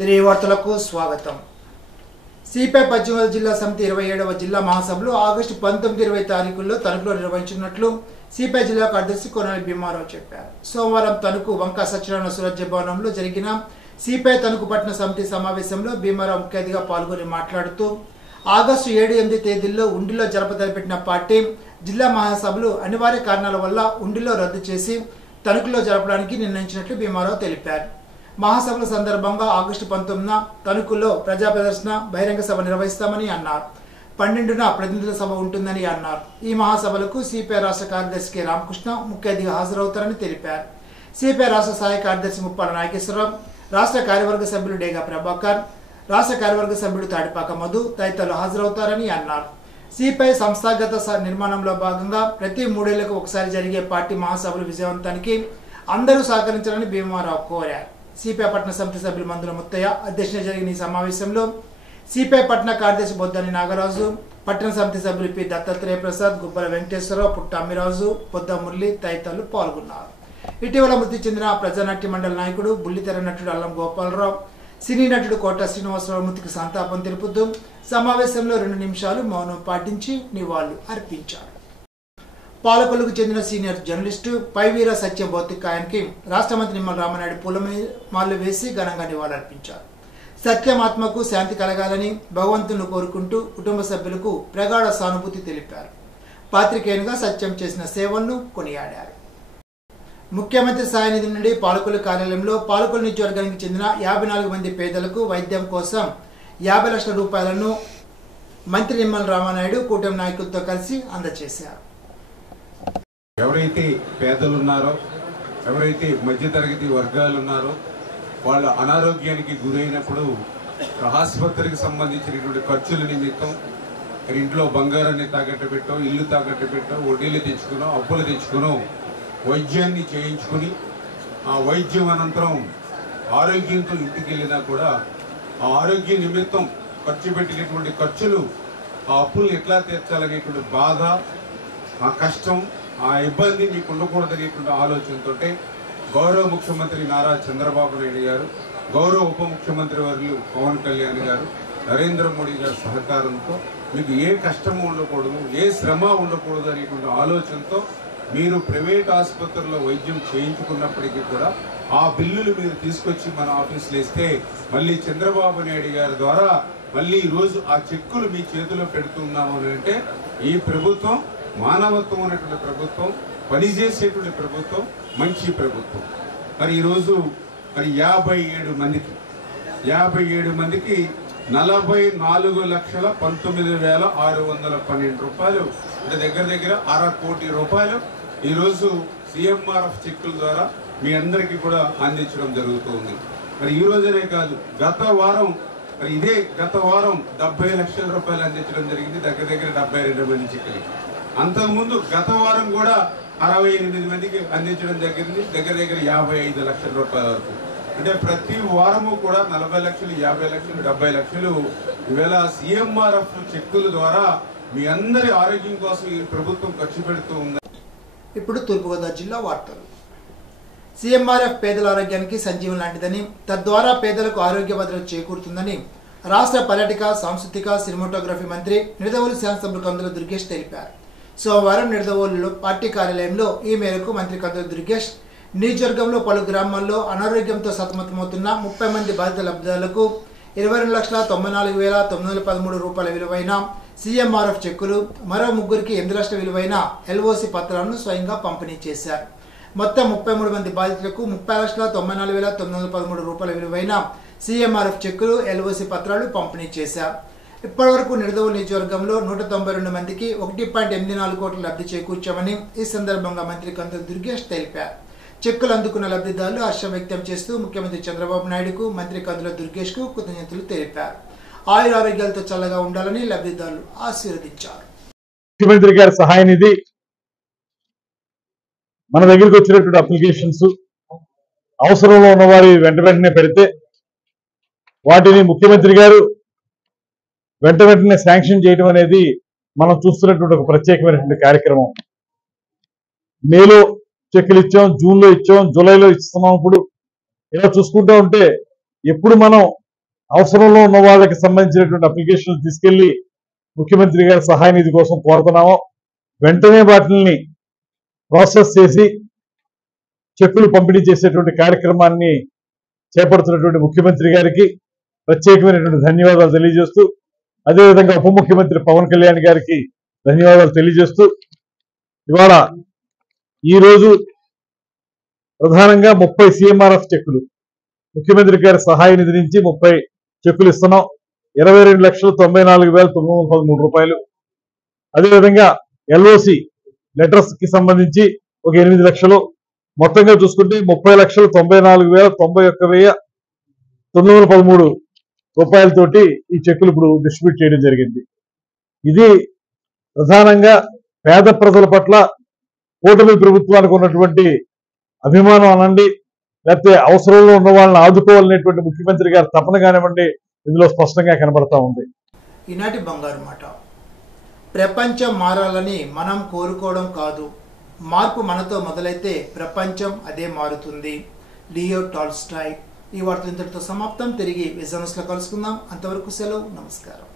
తిరిగి వార్తలకు స్వాగతం. సిపిఐ పశ్చిమ గోదావరి జిల్లా సమితి 27వ జిల్లా మహాసభలు ఆగస్టు 19-20 తారీఖుల్లో తణుకులో నిర్వహించినట్లు సిపిఐ జిల్లా కార్యదర్శి కొనాలి భీమారావు చెప్పారు. సోమవారం తణుకు వంక సత్యనారాయణ సురజ్య భవనంలో జరిగిన సిపిఐ తణుకు పట్టణ సమితి సమావేశంలో భీమారావు ముఖ్య అతిథిగా పాల్గొని మాట్లాడుతూ ఆగస్టు 7-8 తేదీల్లో ఉండిలో జరపదలపెట్టిన పార్టీ జిల్లా మహాసభలు అనివార్య కారణాల వల్ల ఉండిలో రద్దు చేసి తణుకులో జరపడానికి నిర్ణయించినట్లు భీమారావు తెలిపారు. మహాసభల సందర్భంగా ఆగస్టు 19న తణుకులో ప్రజా ప్రదర్శన బహిరంగ సభ నిర్వహిస్తామని అన్నారు. 12న ప్రతినిధుల సభ ఉంటుందని అన్నారు. ఈ మహాసభలకు సిపిఐ రాష్ట్ర కార్యదర్శి కె రామకృష్ణ ముఖ్య అతిథిగా హాజరవుతారని తెలిపారు. సిపిఐ రాష్ట్ర సహాయ కార్యదర్శి ముప్పాల నాగేశ్వరరావు, రాష్ట్ర కార్యవర్గ సభ్యులు డేగా ప్రభాకర్, రాష్ట్ర కార్యవర్గ సభ్యుడు తాడిపాక మధు తదితరులు హాజరవుతారని అన్నారు. సిపిఐ సంస్థాగత నిర్మాణంలో భాగంగా ప్రతి 3 ఏళ్లకు ఒకసారి జరిగే పార్టీ మహాసభలు విజయవంతానికి అందరూ సహకరించాలని భీమారావు కోరారు. సిపిఐ పట్టణ సమితి సభ్యులు మందుల ముత్తయ్య అధ్యక్షత జరిగిన ఈ సమావేశంలో సిపిఐ పట్టణ కార్యదర్శి బొద్దని నాగరాజు, పట్టణ సమితి సభ్యులు పి దత్తాత్రేయ ప్రసాద్, గుబ్బల వెంకటేశ్వరరావు, పుట్ట అమ్మిరాజు, పొద్ద మురళి తదితరులు పాల్గొన్నారు. ఇటీవల మృతి చెందిన ప్రజానాట్య మండలి నాయకుడు బుల్లితెర నటుడు అల్లం గోపాలరావు, సినీ నటుడు కోట శ్రీనివాసరావు మృతికి సంతాపం తెలుపుతూ సమావేశంలో 2 నిమిషాలు మౌనం పాటించి నివాళులు అర్పించారు. పాలకొల్లుకు చెందిన సీనియర్ జర్నలిస్టు పైవీర సత్య భౌతికాయానికి రాష్ట్ర మంత్రి నిమ్మల రామనాయుడు పూలమాలలు వేసి ఘనంగా నివాళులర్పించారు. సత్యం ఆత్మకు శాంతి కలగాలని భగవంతుని కోరుకుంటూ కుటుంబ సభ్యులకు ప్రగాఢ సానుభూతి తెలిపారు. పాత్రికేయునిగా సత్యం చేసిన సేవలను కొనియాడారు. ముఖ్యమంత్రి సహాయ నిధి నుండి పాలకొల్లు కార్యాలయంలో పాలకొల్లు నియోజకవర్గానికి చెందిన 54 మంది పేదలకు వైద్యం కోసం 50 లక్షల రూపాయలను మంత్రి నిమ్మల రామనాయుడు కూటమి నాయకులతో కలిసి అందజేశారు. ఎవరైతే పేదలు ఉన్నారో, ఎవరైతే మధ్యతరగతి వర్గాలు ఉన్నారో, వాళ్ళ అనారోగ్యానికి గురైనప్పుడు ఆసుపత్రికి సంబంధించినటువంటి ఖర్చుల నిమిత్తం ఇంట్లో బంగారాన్ని తాకట్టు పెట్టో, ఇల్లు తాకట్టు పెట్టో, వడ్డీలు తెచ్చుకునో, అప్పులు తెచ్చుకునో వైద్యాన్ని చేయించుకుని ఆ వైద్యం అనంతరం ఆరోగ్యంతో ఇంటికి వెళ్ళినా కూడా ఆ ఆరోగ్య నిమిత్తం ఖర్చు పెట్టినటువంటి ఖర్చులు, ఆ అప్పులు ఎట్లా తీర్చాలనేటువంటి బాధ, ఆ కష్టం, ఆ ఇబ్బంది మీకు ఉండకూడదనేటువంటి ఆలోచనతో గౌరవ ముఖ్యమంత్రి నారా చంద్రబాబు నాయుడు గారు, గౌరవ ఉప ముఖ్యమంత్రి వర్యులు పవన్ కళ్యాణ్ గారు, నరేంద్ర మోడీ గారి సహకారంతో మీకు ఏ కష్టము ఉండకూడదు, ఏ శ్రమ ఉండకూడదు అనేటువంటి ఆలోచనతో మీరు ప్రైవేట్ ఆసుపత్రుల్లో వైద్యం చేయించుకున్నప్పటికీ కూడా ఆ బిల్లులు మీరు తీసుకొచ్చి మన ఆఫీసులో ఇస్తే మళ్ళీ చంద్రబాబు నాయుడు గారి ద్వారా మళ్ళీ ఈరోజు ఆ చెక్కులు మీ చేతిలో పెడుతున్నాము అని అంటే ఈ ప్రభుత్వం మానవత్వం అనేటువంటి ప్రభుత్వం, పనిచేసేటువంటి ప్రభుత్వం, మంచి ప్రభుత్వం. మరి ఈరోజు మరి 57 మందికి 44,19,612 రూపాయలు, అంటే దగ్గర దగ్గర 1/2 కోటి రూపాయలు ఈరోజు సిఎంఆర్ఎఫ్ చెక్కుల ద్వారా మీ అందరికీ కూడా అందించడం జరుగుతుంది. మరి ఈ రోజునే కాదు, గత వారం 70 లక్షల రూపాయలు అందించడం జరిగింది, దగ్గర దగ్గర 72 మంది చెక్కులు. అంతకుముందు గత వారం కూడా 68 మందికి అందించడం జరిగింది, దగ్గర దగ్గర 55 లక్షల రూపాయల వరకు. అంటే ప్రతి వారము కూడా 40 లక్షలు, 50 లక్షలు, 70 లక్షలు ఈవేళ సిఎంఆర్ఎఫ్ చెక్కుల ద్వారా మీ అందరి ఆరోగ్యం కోసం ఈ ప్రభుత్వం ఖర్చు పెడుతూ ఉంది. ఇప్పుడు తూర్పుగోదావరి జిల్లా వార్తలు. సిఎంఆర్ఎఫ్ పేదల ఆరోగ్యానికి సంజీవం లాంటిదని, తద్వారా పేదలకు ఆరోగ్య భద్రత చేకూరుతుందని రాష్ట్ర పర్యాటక, సాంస్కృతిక, సినిమాటోగ్రఫీ మంత్రి నిడదవోలు శాసనసభ్యులు కందుల దుర్గేష్ తెలిపారు. సోమవారం నిడదవోలులో పార్టీ కార్యాలయంలో ఈ మేరకు మంత్రి కందుల దుర్గేష్ నియోజకవర్గంలో పలు గ్రామాల్లో అనారోగ్యంతో సతమతమవుతున్న 30 మంది బాధిత లబ్ధిదారులకు 22,94,913 రూపాయల విలువైన సిఎంఆర్ఎఫ్ చెక్కులు, మరో 3కి 8 లక్షల విలువైన ఎల్ఓసి పత్రాలను స్వయంగా పంపిణీ చేశారు. మొత్తం 33 మంది బాధితులకు 30,94,913 రూపాయల విలువైన సిఎంఆర్ఎఫ్ చెక్కులు, ఎల్ఓసి పత్రాలు పంపిణీ చేశారు. ఇప్పటి వరకు నిడదవోలు నియోజకవర్గంలో 192 మందికి 1.84 కోట్ల లబ్ధి చేకూర్చామని ఈ సందర్భంగా మంత్రి కందుల దుర్గేష్ తెలిపారు. చెక్కులు అందుకున్న లబ్ధిదారులు హర్షం వ్యక్తం చేస్తూ ముఖ్యమంత్రి చంద్రబాబు నాయుడుకు, మంత్రి కందుల దుర్గేష్ కు కృతజ్ఞతలు తెలిపారు. ఆయుర ఆరోగ్యాలతో చల్లగా ఉండాలని లబ్ధిదారులు ఆశీర్వదించారు. ముఖ్యమంత్రి గారి సహాయ నిధి మన దగ్గరికి వచ్చినటువంటి అప్లికేషన్స్ అవసరంలో ఉన్న వారి వెంటనే పెడితే వాటిని ముఖ్యమంత్రి గారు వెంటనే శాంక్షన్ చేయడం అనేది మనం చూస్తున్నటువంటి ఒక ప్రత్యేకమైనటువంటి కార్యక్రమం. మేలో చెక్కులు ఇచ్చాం, జూన్లో ఇచ్చాం, జూలైలో ఇస్తున్నాం. ఇప్పుడు ఇలా చూసుకుంటూ ఉంటే ఎప్పుడు మనం అవసరంలో ఉన్న వాళ్ళకి సంబంధించినటువంటి అప్లికేషన్లు తీసుకెళ్లి ముఖ్యమంత్రి గారి సహాయ నిధి కోసం కోరుతున్నామో వెంటనే వాటిని ప్రాసెస్ చేసి చెక్కులు పంపిణీ చేసేటువంటి కార్యక్రమాన్ని చేపడుతున్నటువంటి ముఖ్యమంత్రి గారికి ప్రత్యేకమైనటువంటి ధన్యవాదాలు తెలియజేస్తూ, అదేవిధంగా ఉప ముఖ్యమంత్రి పవన్ కళ్యాణ్ గారికి ధన్యవాదాలు తెలియజేస్తూ, ఇవాళ ఈరోజు ప్రధానంగా 30 CMRF చెక్కులు ముఖ్యమంత్రి గారి సహాయ నిధి నుంచి 30 చెక్కులు ఇస్తున్నాం. 22,94,913 రూపాయలు. అదేవిధంగా LOC లెటర్స్ కి సంబంధించి ఒక 8 లక్షలు, మొత్తంగా చూసుకుంటే 30,94,91,913 రూపాయలతోటి ఈ చెక్కులు ఇప్పుడు డిస్ట్రిబ్యూట్ చేయడం జరిగింది. ఇది ప్రధానంగా పేద ప్రజల పట్ల కూటమి ప్రభుత్వానికి ఉన్నటువంటి అభిమానం అనండి, లేకపోతే అవసరంలో ఉన్న వాళ్ళని ఆదుకోవాలనేటువంటి ముఖ్యమంత్రి గారి తపన కానివ్వండి, ఇందులో స్పష్టంగా కనబడతా ఉంది. ఈనాటి బంగారు మాట. ప్రపంచం మారాలని మనం కోరుకోవడం కాదు, మార్పు మనతో మొదలైతే ప్రపంచం అదే మారుతుంది. Leo Tolstoy. ఈ వార్త ఇంతటితో సమాప్తం. తిరిగి విజనస్ లో కలుసుకుందాం. అంతవరకు సెలవు. నమస్కారం.